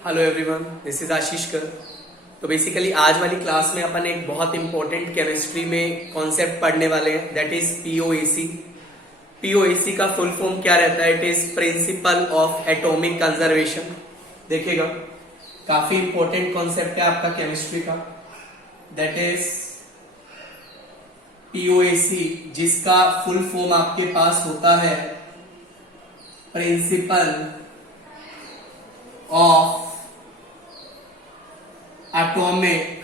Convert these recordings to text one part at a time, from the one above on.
Hello everyone, this is आशीष कर। तो basically आज वाली क्लास में अपन एक बहुत इंपॉर्टेंट केमिस्ट्री में कॉन्सेप्ट पढ़ने वाले हैं, दैट इज पीओएसी। पीओएसी का फुल फॉर्म क्या रहता है? It is principle of atomic conservation. देखिएगा, काफी इंपॉर्टेंट कॉन्सेप्ट है आपका केमिस्ट्री का, दैट इज पीओएसी, जिसका फुल फॉर्म आपके पास होता है प्रिंसिपल ऑफ एटॉमिक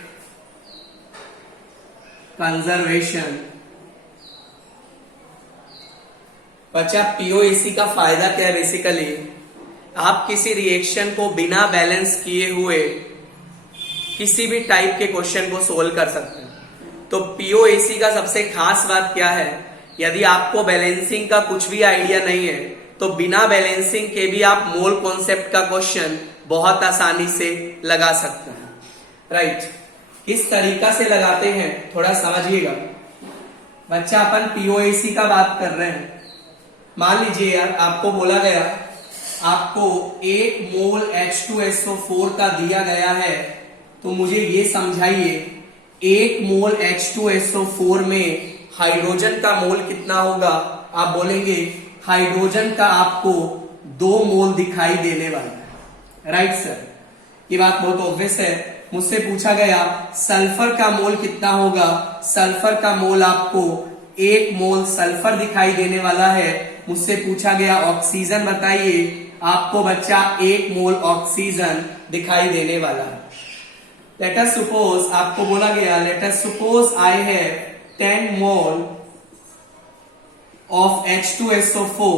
कंजर्वेशन। बच्चा, पीओएसी का फायदा क्या है? बेसिकली आप किसी रिएक्शन को बिना बैलेंस किए हुए किसी भी टाइप के क्वेश्चन को सोल्व कर सकते हैं। तो पीओएसी का सबसे खास बात क्या है? यदि आपको बैलेंसिंग का कुछ भी आइडिया नहीं है तो बिना बैलेंसिंग के भी आप मोल कॉन्सेप्ट का क्वेश्चन बहुत आसानी से लगा सकते हैं। राइट, किस तरीका से लगाते हैं थोड़ा समझिएगा। बच्चा, अपन पीओएसी का बात कर रहे हैं। मान लीजिए यार, आपको बोला गया आपको 1 मोल H2SO4 का दिया गया है, तो मुझे ये समझाइए 1 मोल H2SO4 में हाइड्रोजन का मोल कितना होगा? आप बोलेंगे हाइड्रोजन का आपको 2 मोल दिखाई देने वाला है। राइट सर, ये बात बहुत ऑब्वियस है। मुझसे पूछा गया सल्फर का मोल कितना होगा? सल्फर का मोल आपको 1 मोल सल्फर दिखाई देने वाला है। मुझसे पूछा गया ऑक्सीजन बताइए, आपको बच्चा 1 मोल ऑक्सीजन दिखाई देने वाला है। लेट अस सपोज, आपको बोला गया let us suppose I have 10 mole of H2SO4।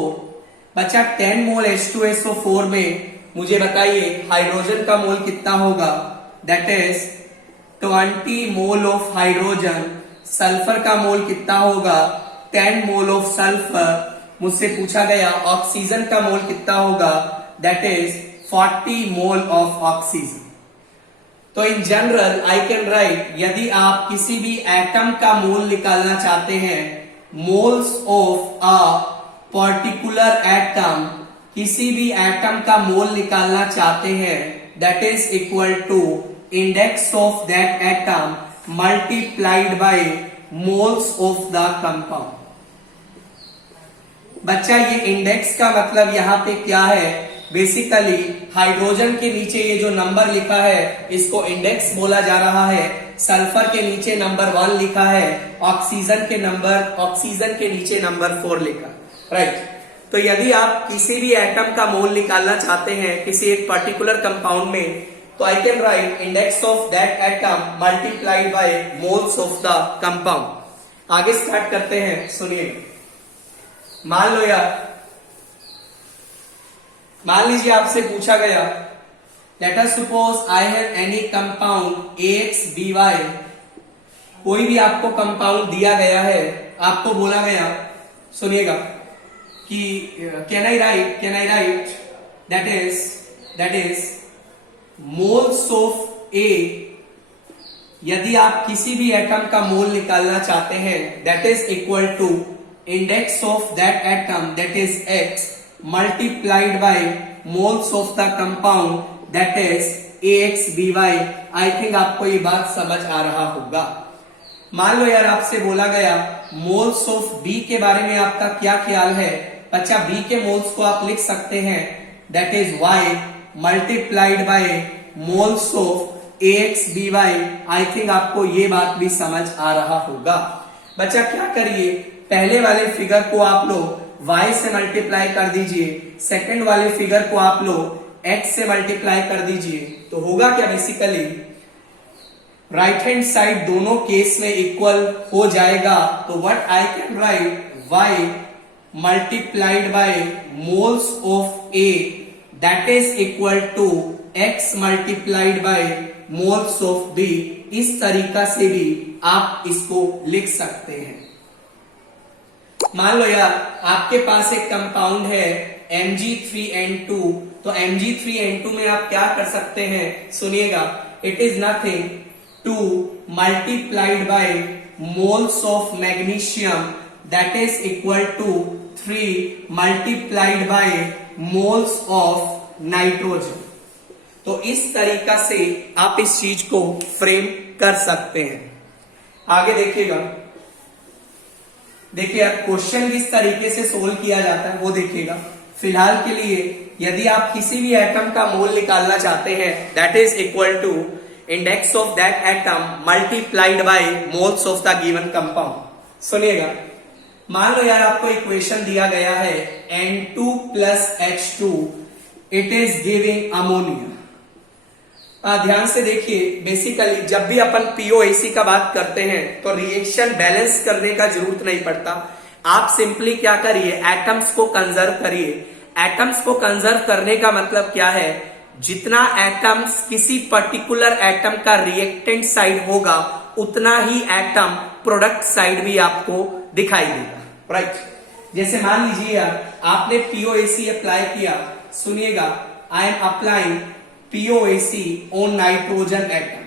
बच्चा, 10 मोल H2SO4 में मुझे बताइए हाइड्रोजन का मोल कितना होगा? That is 20 mole of hydrogen. Sulphur का मोल कितना होगा? 10 मोल ऑफ सल्फर। मुझसे पूछा गया ऑक्सीजन का मोल कितना होगा? That is 40 mole of oxygen. तो in general I can write, यदि आप किसी भी एटम का मोल निकालना चाहते हैं, moles of a particular atom, किसी भी एटम का मोल निकालना चाहते हैं, that is equal to index of that atom multiplied by moles of the compound. बच्चा, ये इंडेक्स का मतलब यहां पे क्या है? बेसिकली हाइड्रोजन के नीचे ये जो नंबर लिखा है इसको इंडेक्स बोला जा रहा है। सल्फर के नीचे नंबर 1 लिखा है, ऑक्सीजन के नीचे नंबर 4 लिखा। राइट, तो यदि आप किसी भी एटम का मोल निकालना चाहते हैं किसी एक पर्टिकुलर कंपाउंड में, तो आई can right index of that atom multiplied by moles of the compound. आगे स्टार्ट करते हैं, सुनिए। मान लो यार, मान लीजिए आपसे पूछा गया let us suppose I have any compound AXBY। कोई भी आपको कंपाउंड दिया गया है, आपको बोला गया, सुनिएगा, कि can I right that is moles of A। यदि आप किसी भी एटम का मोल निकालना चाहते हैं, that is equal to index of that atom that is X multiplied by moles of the compound that is AXBY। I think आपको ये बात समझ आ रहा होगा। मान लो यार, आपसे बोला गया मोल्स ऑफ B के बारे में आपका क्या ख्याल है? बच्चा, B के मोल्स को आप लिख सकते हैं, that is Y multiplied by moles of AXBY। I think आपको ये बात भी समझ आ रहा होगा। बच्चा, क्या करिए, पहले वाले फिगर को आप लोग Y से मल्टीप्लाई कर दीजिए, सेकंड वाले फिगर को आप लोग X से मल्टीप्लाई कर दीजिए, तो होगा क्या? बेसिकली राइट हैंड साइड दोनों केस में इक्वल हो जाएगा। तो what I can write, Y multiplied by moles of A that is equal to X multiplied by moles of B। इस तरीका से भी आप इसको लिख सकते हैं। मान लो यार, आपके पास एक कंपाउंड है Mg3N2। तो Mg3N2 में आप क्या कर सकते हैं? सुनिएगा, it is nothing to multiplied by moles of magnesium that is equal to 3 multiplied by moles of nitrogen। तो इस तरीका से आप इस चीज को फ्रेम कर सकते हैं। आगे देखिएगा, देखिए आप क्वेश्चन किस तरीके से सोल्व किया जाता है वो देखिएगा। फिलहाल के लिए यदि आप किसी भी एटम का मोल निकालना चाहते हैं, that is equal to index of that atom multiplied by moles of the given compound. सुनिएगा, मान लो यार आपको इक्वेशन दिया गया है N2 plus H2, it is giving ammonia. ध्यान से देखिए, बेसिकली जब भी अपन पीओएसी का बात करते हैं तो रिएक्शन बैलेंस करने का जरूरत नहीं पड़ता। आप सिंपली क्या करिए, एटम्स को कंजर्व करिए। एटम्स को कंजर्व करने का मतलब क्या है, जितना एटम्स किसी पर्टिकुलर एटम का रिएक्टेंट साइड होगा उतना ही एटम प्रोडक्ट साइड भी आपको दिखाई देगा, राइट। जैसे मान लीजिए यार आपने पीओएसी अप्लाई किया, सुनिएगा, I am applying POAC on nitrogen atom.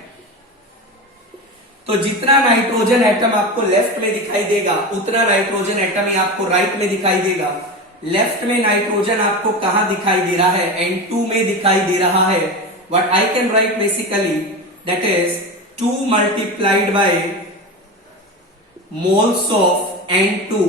तो जितना नाइट्रोजन एटम आपको लेफ्ट में दिखाई देगा उतना नाइट्रोजन एटम ही आपको राइट में दिखाई देगा। लेफ्ट में नाइट्रोजन आपको कहां दिखाई दे रहा है, N2 में दिखाई दे रहा है। What I can write basically, that is 2 multiplied by moles of N2।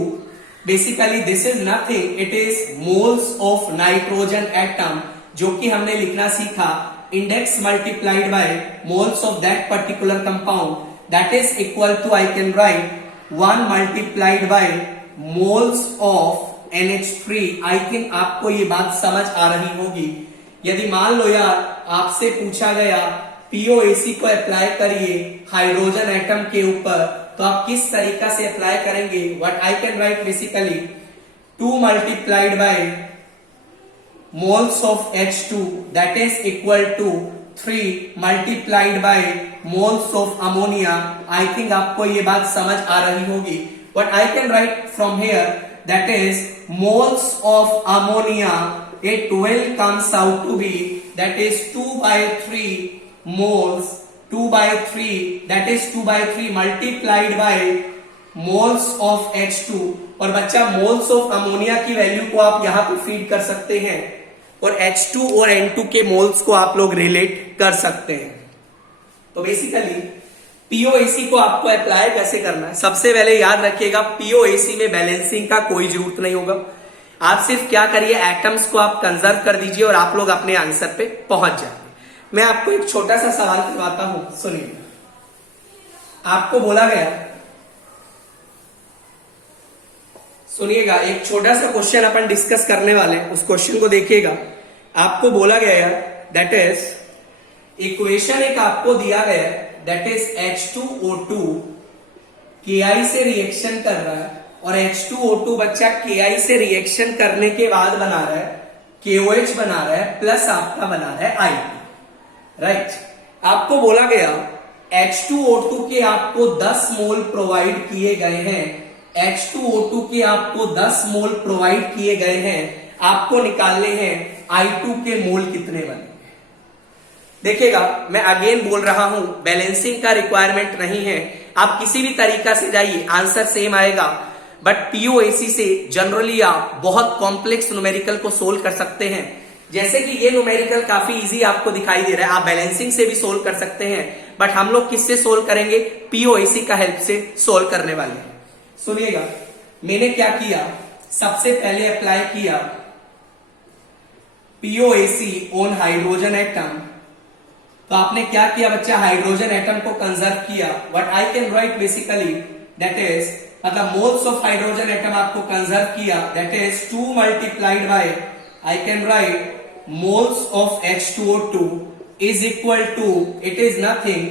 Basically this is nothing, it is moles of nitrogen atom, जो कि हमने लिखना सीखा index multiplied by moles of that particular compound, that is equal to, I can write 1 multiplied by moles of NH3। I think आपको ये बात समझ आ रही होगी। यदि मान लो यार आपसे पूछा गया पीओएसी को अप्लाई करिए हाइड्रोजन एटम के ऊपर, तो आप किस तरीका से अप्लाई करेंगे। What I can write basically 2 multiplied bye moles of H2, that is equal to 3 multiplied by moles of ammonia। I think आपको ये बात समझ आ रही होगी। What I can write from here, that is moles of ammonia, it will comes out to be, that is 2 by 3 moles, 2 by 3, that is 2 by 3 multiplied by moles of H2। और बच्चा moles of ammonia की value को आप यहां पे feed कर सकते हैं और H2 और N2 के मोल्स को आप लोग रिलेट कर सकते हैं। तो बेसिकली पीओएसी को आपको अप्लाई कैसे करना है, सबसे पहले याद रखिएगा पीओएसी में बैलेंसिंग का कोई जरूरत नहीं होगा। आप सिर्फ क्या करिए, एटम्स को आप कंजर्व कर दीजिए और आप लोग अपने आंसर पे पहुंच जाएंगे। मैं आपको एक छोटा सा सवाल करवाता हूं, सुनिए। आपको बोला गया, सुनिएगा, एक छोटा सा क्वेश्चन अपन डिस्कस करने वाले हैं, उस क्वेश्चन को देखिएगा। आपको बोला गया है, दैट इज इक्वेशन एक आपको दिया गया है, दैट इज H2O2 Ki से रिएक्शन कर रहा है और H2O2 बच्चा Ki से रिएक्शन करने के बाद बना रहा है KOH बना रहा है प्लस आपका बना रहा है I2, राइट। आपको बोला गया H2O2 के आपको 10 मोल प्रोवाइड किए गए हैं, H2O2 के आपको 10 मोल प्रोवाइड किए गए हैं, आपको निकालने हैं I2 के मोल कितने बने। देखिएगा, मैं अगेन बोल रहा हूं, बैलेंसिंग का रिक्वायरमेंट नहीं है, आप किसी भी तरीका से जाइए आंसर सेम आएगा। बट पीओएसी से जनरली आप बहुत कॉम्प्लेक्स न्यूमेरिकल को सोल्व कर सकते हैं। जैसे कि ये न्यूमेरिकल काफी इजी आपको दिखाई दे रहा है, आप बैलेंसिंग से भी सोल्व कर सकते हैं, बट हम लोग किससे सोल्व करेंगे, पीओएसी का हेल्प से सोल्व करने वाले हैं। सुनिएगा, मैंने क्या किया, सबसे पहले अप्लाई किया पीओएसी ऑन हाइड्रोजन एटम। तो आपने क्या किया बच्चा, हाइड्रोजन एटम को कंजर्व किया। What I can write basically, that is, मतलब मोल्स ऑफ हाइड्रोजन एटम आपको कंजर्व किया, that is 2 multiplied by, I can write moles of H2O2 is equal to, it is nothing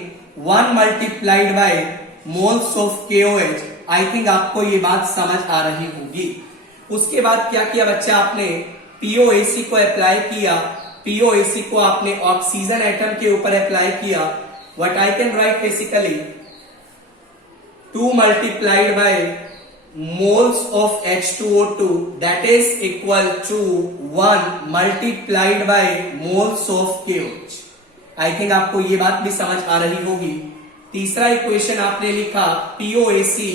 1 multiplied by moles of KOH। I think आपको ये बात समझ आ रही होगी। उसके बाद क्या किया बच्चा, आपने पीओएसी को अप्लाई किया, पीओएसी को आपने ऑक्सीजन एटम के ऊपर अप्लाई किया। What I can write basically 2 multiplied by moles of H2O2, that is equal to 1 multiplied by moles of KOH। I think आपको ये बात भी समझ आ रही होगी। तीसरा इक्वेशन आपने लिखा POAC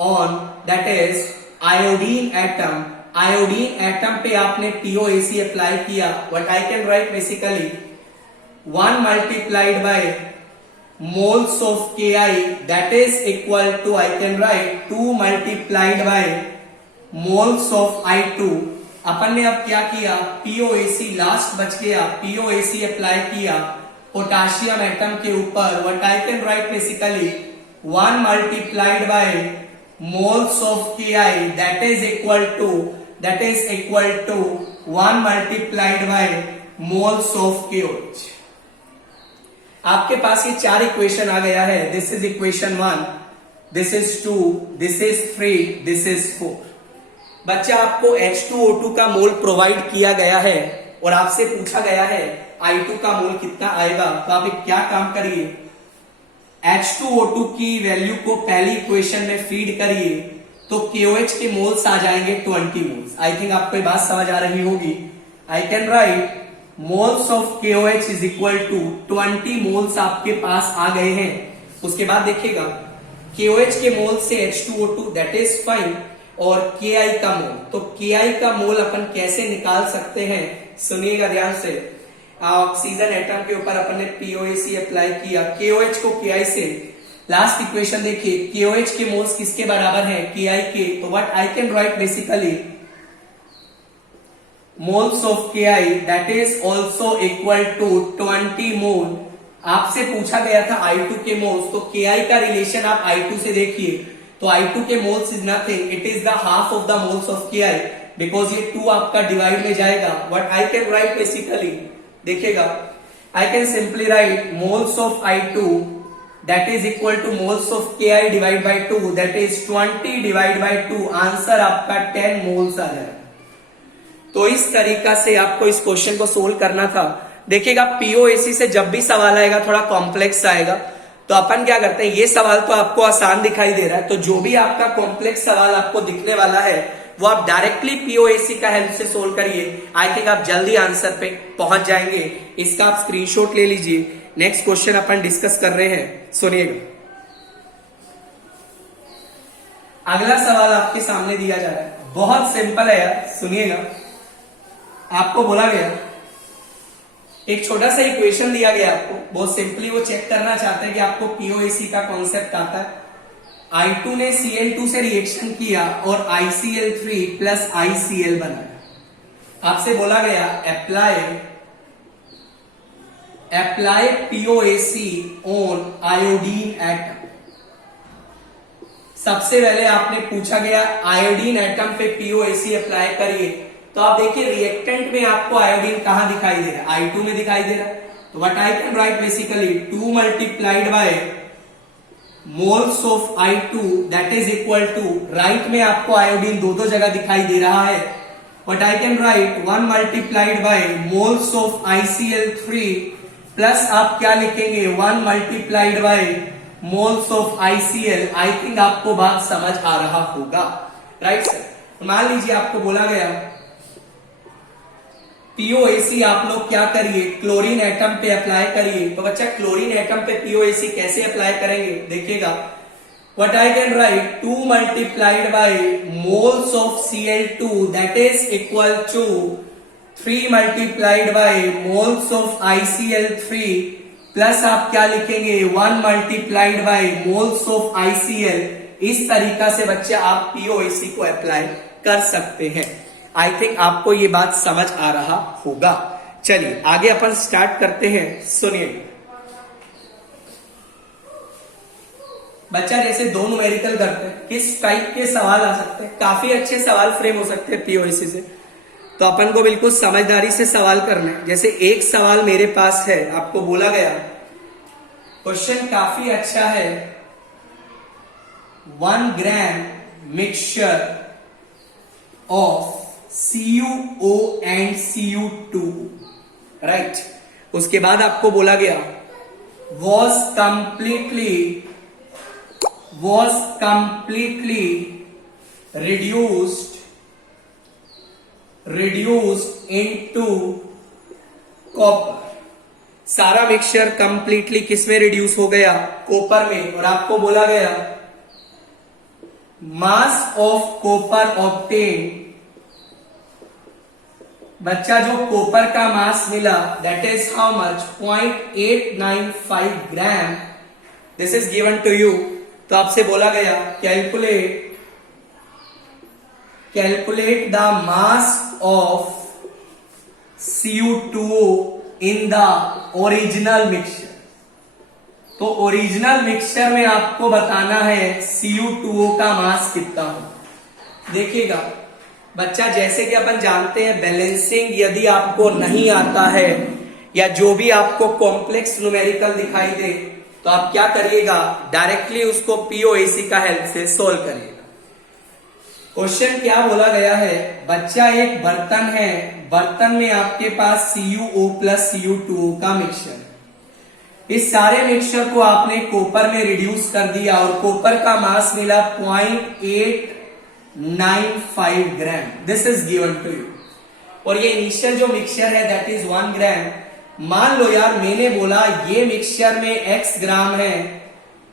on, that is iodine atom. Iodine atom पे आपने पीओएसी अप्लाई किया। What I can write basically 1 multiplied by moles of Ki, that is equal to, I can write 2 multiplied by moles of I2. अपन ने अब क्या किया, POAC last बच गया, POAC apply किया पोटाशियम एटम के ऊपर. What I can write basically 1 multiplied by moles of Ki, that is equal to 1 multiplied by moles of KOH. आपके पास ये 4 इक्वेशन आ गया है. This is equation 1, this is 2, this is 3, this is 4. बच्चा आपको H2O2 का मोल provide किया गया है और आपसे पूछा गया है I2 का मोल कितना आएगा. तो आप एक क्या काम करिए, H2O2 की वैल्यू को पहली इक्वेशन में फीड करिए तो KOH के मोल्स आ जाएंगे 20 मोल्स. आई थिंक आपको ये बात समझ आ रही होगी. I can write moles of KOH is equal to 20 moles आपके पास आ गए हैं. उसके बाद देखिएगा KOH के मोल से H2O2 दैट इज फाइन और Ki का मोल. तो Ki का मोल अपन कैसे निकाल सकते हैं, सुनिएगा ध्यान से. ऑक्सीजन एटम के ऊपर अपन ने POAC अप्लाई किया, KOH को Ki से. लास्ट इक्वेशन देखिए, KOH के मोल्स किसके बराबर है, Ki के. तो what I can write basically moles of Ki that is also equal to 20 mole. आपसे पूछा गया था I2 के मोल्स, तो Ki का रिलेशन आप I2 से देखिए. तो I2 के moles is nothing, it is the half of the moles of Ki, because ये 2 आपका डिवाइड में जाएगा. What I can write basically, देखिएगा I can simply write moles of I2 that is equal to moles of Ki divide by 2, that is 20 divide by 2. Answer आपका 10 moles आ जाएगा. तो इस तरीका से आपको इस क्वेश्चन को सोल्व करना था. देखिएगा POAC से जब भी सवाल आएगा थोड़ा कॉम्प्लेक्स आएगा, तो अपन क्या करते हैं, ये सवाल तो आपको आसान दिखाई दे रहा है, तो जो भी आपका कॉम्प्लेक्स सवाल आपको दिखने वाला है वो आप डायरेक्टली POAC का हेल्प से सोल्व करिए. आई थिंक आप जल्दी आंसर पे पहुंच जाएंगे. इसका आप स्क्रीनशॉट ले लीजिए. नेक्स्ट क्वेश्चन अपन डिस्कस कर रहे हैं, सुनिएगा. अगला सवाल आपके सामने दिया जा रहा है, बहुत सिंपल है यार, सुनिएगा. आपको बोला गया एक छोटा सा इक्वेशन दिया गया आपको, बहुत सिंपली वो चेक करना चाहते हैं कि आपको POAC का कॉन्सेप्ट आता है. I2 ने Cl2 से रिएक्शन किया और ICl3 प्लस ICl बनाया. आपसे बोला गया apply POAC on iodine atom. सबसे पहले आपने पूछा गया आयोडीन एटम पे POAC अप्लाई करिए. तो आप देखिए रिएक्टेंट में आपको आयोडीन कहां दिखाई दे रहा है, I2 में दिखाई दे रहा है. तो what I can write basically 2 multiplied by moles of I2 that is equal to, right में आपको आयोडीन दो जगह दिखाई दे रहा है. What I can write 1 multiplied by moles of ICl3 plus आप क्या लिखेंगे 1 multiplied by moles of ICl. I think आपको बात समझ आ रहा होगा, राइट सर. मान लीजिए आपको बोला गया POAC आप लोग क्या करिए, क्लोरीन एटम पे अप्लाई करिए. तो बच्चा क्लोरीन एटम पे POAC कैसे अप्लाई करेंगे, देखिएगा. What I can write 2 multiplied by moles of Cl2 that is equal to 3 multiplied by moles of ICl3 plus आप क्या लिखेंगे 1 multiplied by moles of ICl. इस तरीका से बच्चे आप POAC को अप्लाई कर सकते हैं. आई थिंक आपको ये बात समझ आ रहा होगा. चलिए आगे अपन स्टार्ट करते हैं, सुनिए. बच्चा जैसे 2 न्यूमेरिकल करते हैं, किस टाइप के सवाल आ सकते हैं, काफी अच्छे सवाल फ्रेम हो सकते हैं POAC से. तो अपन को बिल्कुल समझदारी से सवाल करना है. जैसे एक सवाल मेरे पास है, आपको बोला गया क्वेश्चन काफी अच्छा है. 1 gram mixture of CuO and Cu2, right. उसके बाद आपको बोला गया was completely reduced into copper. सारा मिक्सचर कंप्लीटली किसमें रिड्यूस हो गया, कॉपर में. और आपको बोला गया मास ऑफ कॉपर ऑब्टेन बच्चा जो कॉपर का मास मिला that is how much 0.895 gram, this is given to you. तो आपसे बोला गया calculate the mass of Cu2O in the original mixture. तो ओरिजिनल मिक्सचर में आपको बताना है Cu2O का मास कितना हो। देखिएगा बच्चा, जैसे कि अपन जानते हैं बैलेंसिंग यदि आपको नहीं आता है या जो भी आपको कॉम्प्लेक्स न्यूमेरिकल दिखाई दे तो आप क्या करिएगा, डायरेक्टली उसको पीओएसी का हेल्प से सोल्व करिएगा। क्वेश्चन क्या बोला गया है, बच्चा एक बर्तन है, बर्तन में आपके पास CuO प्लस Cu2O का मिक्सचर है। इस सारे मिक्सचर को आपने कॉपर में रिड्यूस कर दिया और कॉपर का मास मिला 0.895 gram, this is given to you. और ये इनिशियल जो मिक्सचर है दैट इज 1 ग्राम। मान लो यार मैंने बोला ये मिक्सचर में x ग्राम है,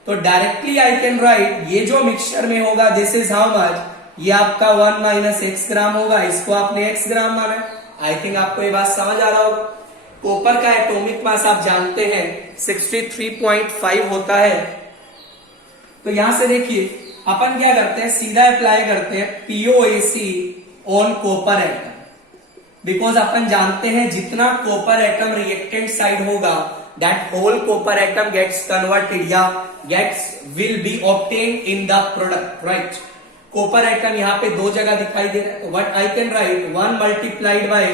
तो डायरेक्टली आई कैन राइट ये जो मिक्सचर में होगा दिस इज हाउ मच, ये आपका 1 माइनस x ग्राम होगा, इसको आपने x ग्राम माना। आई थिंक आपको ये बात समझ आ रहा होगा। कॉपर का एटॉमिक मास आप जानते हैं 63.5 होता है। तो यहां से देखिए अपन क्या करते हैं, सीधा अप्लाई करते हैं POAC on copper atom, because अपन जानते हैं जितना कॉपर एटम रिएक्टेंट साइड होगा that whole copper atom gets converted या gets will be obtained in the product, right. Copper atom यहाँ पे दो जगह दिखाई दे रहा है, what I can write 1 multiplied by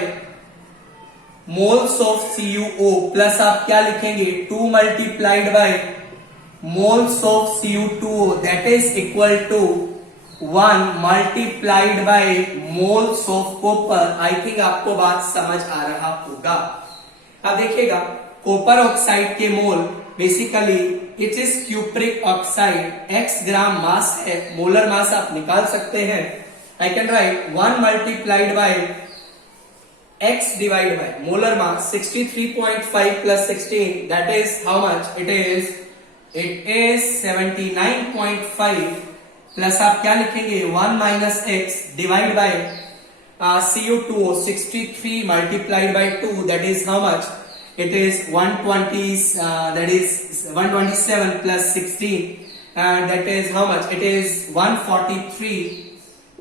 moles of CuO plus आप क्या लिखेंगे 2 multiplied by moles of Cu2O that is equal to 1 multiplied by moles of copper. I think आपको बात समझ आ रहा होगा। अब देखिएगा कॉपर ऑक्साइड के mole basically it is cupric oxide, x gram mass है, मोलर मास आप निकाल सकते हैं। I can write 1 multiplied by x divide by molar mass 63.5 plus 16 that is how much, it is 79.5 plus आप क्या लिखेंगे 1 minus x divide by Cu2O 63 multiplied by 2 that is how much, it is 120 that is 127 plus 16 and that is how much, it is 143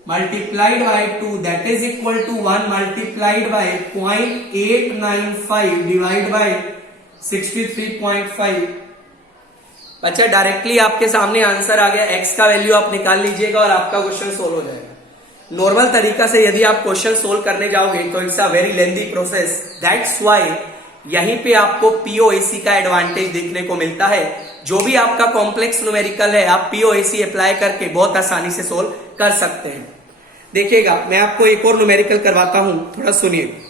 multiplied by 2 that is equal to 1 multiplied by 0.895 divided by 63.5। अच्छा directly आपके सामने answer आ गया, x का value आप निकाल लीजिएगा और आपका क्वेश्चन सोल्व हो जाएगा। नॉर्मल तरीका से यदि आप क्वेश्चन सोल्व करने जाओगे तो it's a very lengthy process, that's why यहीं पे आपको पीओएसी का एडवांटेज देखने को मिलता है। जो भी आपका कॉम्प्लेक्स न्यूमेरिकल है आप पीओएसी अप्लाई करके बहुत आसानी से सोल्व कर सकते हैं। देखिएगा मैं आपको एक और न्यूमेरिकल करवाता हूं, थोड़ा सुनिए।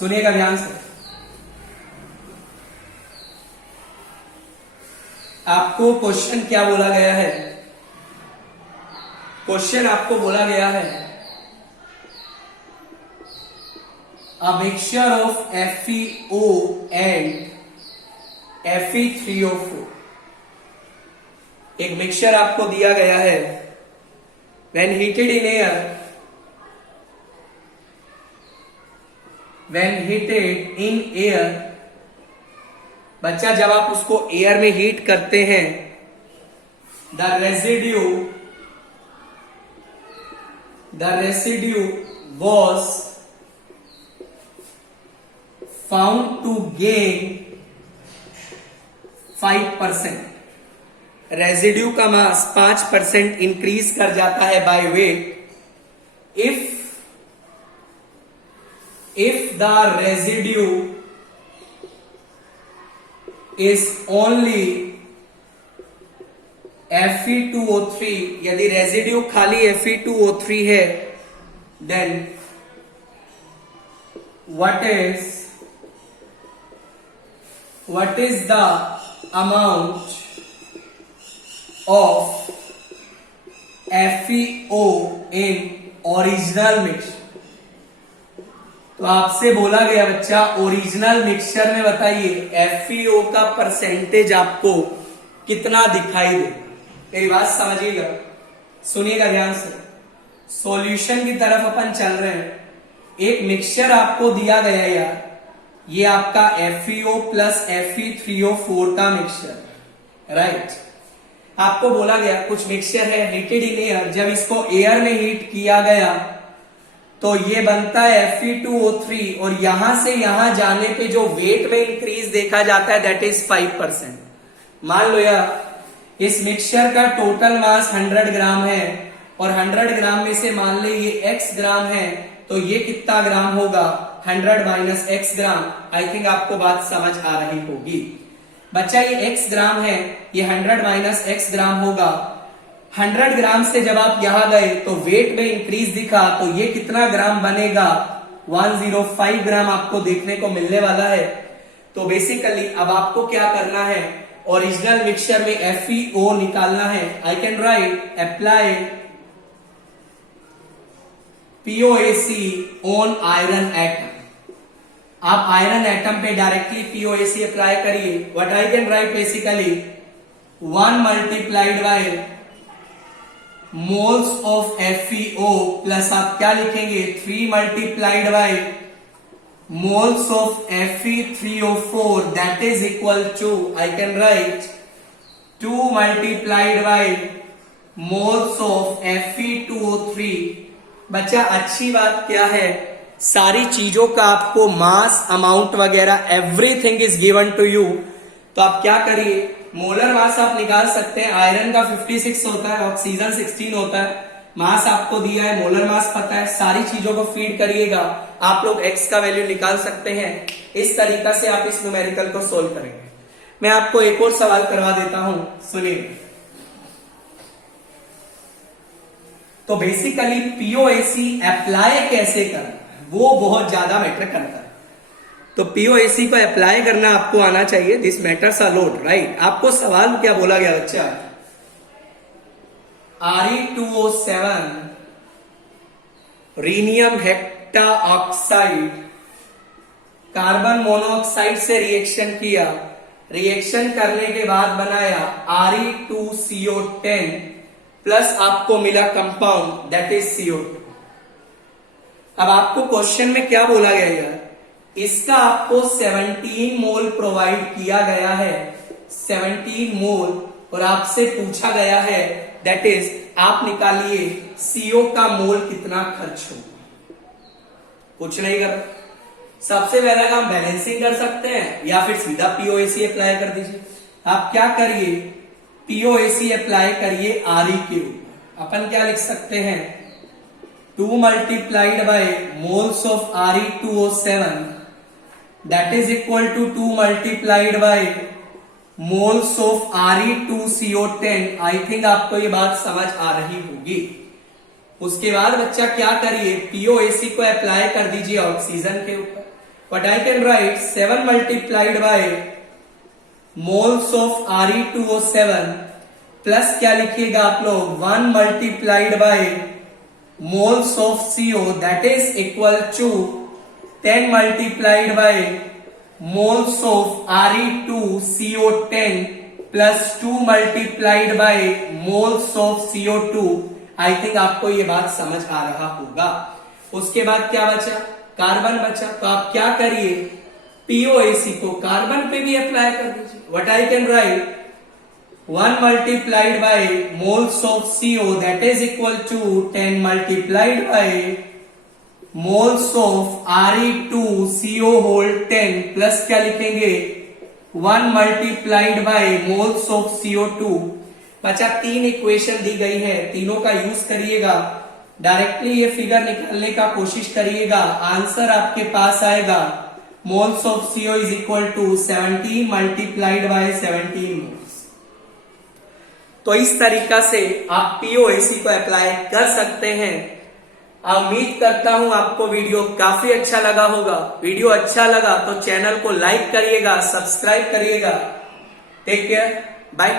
सुनिएगा ध्यान से। आपको क्वेश्चन क्या बोला गया है, क्वेश्चन आपको बोला गया है a mixture of FeO and Fe3O4। एक मिक्सचर आपको दिया गया है, when heated in air, बच्चा जब आप उसको एयर में हीट करते हैं the residue was found to gain 5%। Residue का मास 5% इंक्रीज कर जाता है by weight if the residue is only Fe2O3। यदि रेजिड्यू खाली Fe2O3 है then what is the amount of FeO in original mixture। तो आपसे बोला गया बच्चा ओरिजिनल मिक्सचर में बताइए FeO का परसेंटेज आपको कितना दिखाई दे। मेरी बात समझिएगा, सुनिएगा ध्यान से, सॉल्यूशन की तरफ अपन चल रहे हैं। एक मिक्सचर आपको दिया गया है यार, ये आपका FeO प्लस Fe3O4 का मिक्सचर, राइट। आपको बोला गया कुछ मिक्सचर है हीटेड इन एयर, जब इसको एयर में हीट किया गया तो ये बनता है Fe2O3 और यहां से यहां जाने पे जो वेट में इंक्रीज देखा जाता है दैट इज 5%। मान लो यार इस मिक्सचर का टोटल मास 100 ग्राम है और 100 ग्राम में से मान ले ये x ग्राम है, तो ये कितना ग्राम होगा 100 माइनस x ग्राम। आई थिंक आपको बात समझ आ रही होगी बच्चा, ये x ग्राम है, ये 100 माइनस x ग्राम होगा। 100 ग्राम से जब आप यहां गए तो वेट में इंक्रीज दिखा, तो ये कितना ग्राम बनेगा 105 ग्राम आपको देखने को मिलने वाला है। तो बेसिकली अब आपको क्या करना है, ओरिजिनल मिक्सचर में FeO निकालना है। I can write apply POAC on iron atom. आप आयरन एटम पे डायरेक्टली POAC अप्लाई करिए। What I can write basically 1 multiplied by moles of FeO plus आप क्या लिखेंगे 3 multiplied by moles of Fe3O4 that is equal to I can write 2 multiplied by moles of Fe2O3। बच्चा अच्छी बात क्या है, सारी चीजों का आपको मास अमाउंट वगैरह everything is given to you. तो आप क्या करिए, मोलर मास आप निकाल सकते हैं। आयरन का 56 होता है, ऑक्सीजन 16 होता है। मास आपको दिया है, मोलर मास पता है, सारी चीजों को फीड करिएगा, आप लोग x का वैल्यू निकाल सकते हैं। इस तरीका से आप इस न्यूमेरिकल को सोल्व करेंगे। मैं आपको एक और सवाल करवा देता हूं, सुनिए। तो बेसिकली POAC अप्लाई कैसे करना वो बहुत ज्यादा मैटर करता है। तो POAC को अप्लाई करना आपको आना चाहिए, this matters a lot, right. आपको सवाल क्या बोला गया बच्चा, Re2O7 rhenium hecto oxide carbon monoxide से रिएक्शन किया, रिएक्शन करने के बाद बनाया Re2CO10 प्लस आपको मिला कंपाउंड दैट इज CO2। अब आपको क्वेश्चन में क्या बोला गया यार, इसका आपको 17 मोल प्रोवाइड किया गया है, 17 मोल, और आपसे पूछा गया है दैट इज आप निकालिए CO का मोल कितना खर्च होगा। कुछ नहीं कर, सबसे पहला काम बैलेंसिंग कर सकते हैं या फिर सीधा POAC अप्लाई कर दीजिए। आप क्या करिए, POAC अप्लाई करिए Re के ऊपर। अपन क्या लिख सकते हैं 2 multiplied by moles of Re2O7 that is equal to 2 multiplied by moles of Re2CO10। I think आपको ये बात समझ आ रही होगी। उसके बाद बच्चा क्या करिए, POAC को अप्लाई कर दीजिए ऑक्सीजन के ऊपर। But I can write 7 multiplied by moles of Re2O7 plus क्या लिखिएगा आप लोग 1 multiplied by moles of CO that is equal to 10 multiplied by moles of Re2CO10 plus 2 multiplied by moles of CO2। I think आपको ये बात समझ आ रहा होगा। उसके बाद क्या बचा, कार्बन बचा। तो आप क्या करिए, POAC को कार्बन पे भी अप्लाई कर दीजिए। What I can write 1 multiplied by moles of CO that is equal to 10 multiplied by moles of Re2CO whole 10 plus क्या लिखेंगे 1 multiplied by moles of CO2। बच्चा 3 इक्वेशन दी गई है, तीनों का यूज करिएगा, डायरेक्टली ये फिगर निकालने का कोशिश करिएगा। आंसर आपके पास आएगा moles of CO is equal to 17 multiplied by 17 moles. तो इस तरीका से आप POAC को अप्लाई कर सकते हैं। उम्मीद करता हूं आपको वीडियो काफी अच्छा लगा होगा। वीडियो अच्छा लगा तो चैनल को लाइक करिएगा, सब्सक्राइब करिएगा। Take care, bye.